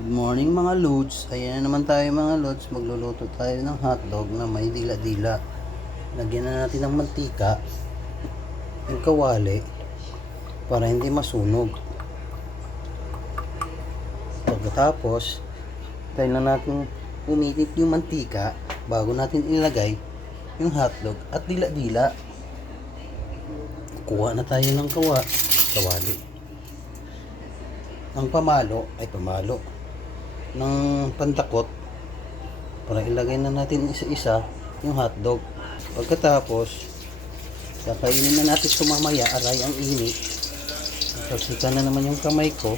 Good morning mga lods. Ayan na naman tayo mga lods. Magluluto tayo ng hotdog na may dila-dila. Lagyan na natin ng mantika, yung kawali, para hindi masunog. Pagkatapos, tayo na natin uminit yung mantika bago natin ilagay yung hotdog at dila-dila. Kuha na tayo ng kawali. Ng pamalo ng pantakot para ilagay na natin isa-isa yung hotdog. Pagkatapos, kakainin na natin ito mamaya. Aray ang init. Saksikan na naman yung kamay ko.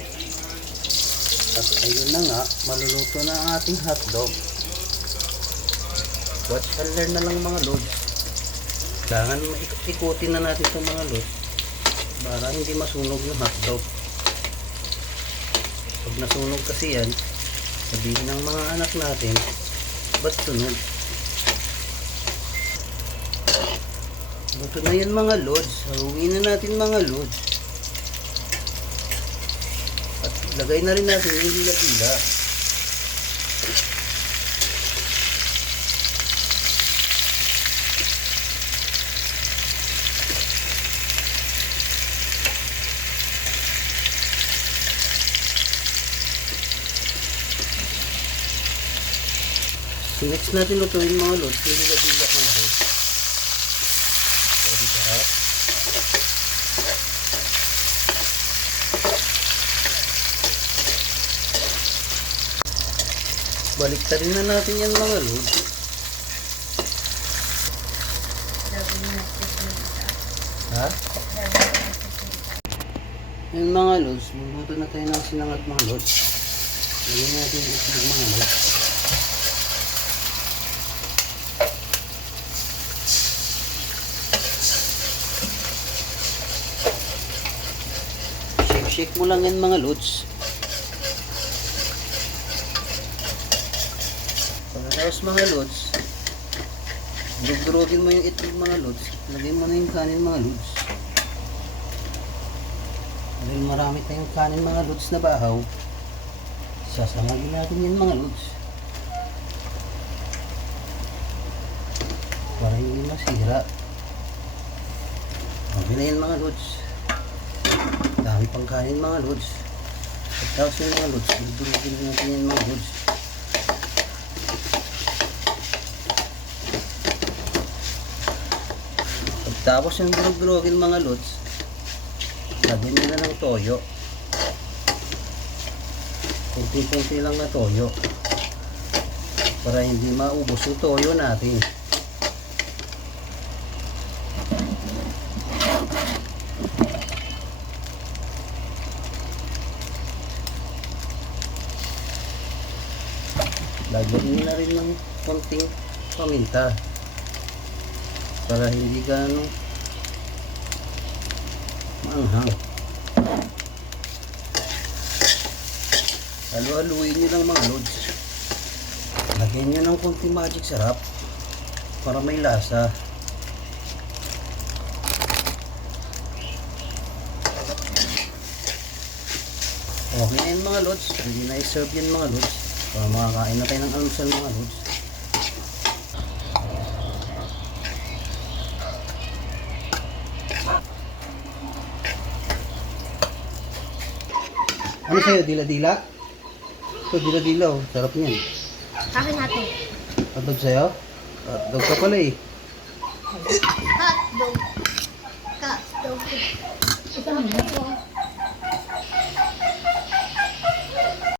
At ayun na nga, maluluto na ang ating hotdog. Watch and learn na lang mga lods. Kailangan ikutin na natin itong mga lods para hindi masunog yung hotdog. Pag nasunog kasi yan, sabihin ng mga anak natin, ba't sunog? Luto na yan mga lods. Haluin na natin mga lods. At lagay na rin natin yung dila-dila. Next natin lutuin mga lods, yung dila-dila mga lods. O diba? Baliktarin na natin yan mga lods. Ha? Yan mga lods, magluto na tayo ng sinangag mga lods. Lagyan natin yung itlog mga lods. Shake mo lang yan mga lods. Pagkatapos mga lods, durugin mo yung itlog mga lods. Lagyan mo na yung kanin mga lods. Dahil marami tayong kanin mga lods na bahaw, sasangagin natin yan mga lods para hindi masira. Okay na yan mga lods. Dami pang kanin mga lods. Pagkatapos yung mga lods, durugin natin yan mga lods. Pagkatapos yung durugin mga lods, lagyan nila ng toyo. Kunti-kunti lang na toyo para hindi maubos yung toyo natin. Lagyan nyo na rin ng konting paminta para hindi gano'ng maanghang. Halu-haluin nyo lang mga lods. Lagyan nyo ng konting magic sarap para may lasa. Okay na yun mga lods. Hindi na i-serve yun mga lods. Para makakain na tayo ng almusal mga lods. Ano sa'yo? Dila-dila? Ito dila-dila oh. Sarap niyan. Akin natin. Hotdog sa'yo? Hotdog ka pala eh. Hotdog. Hotdog. Ito naman.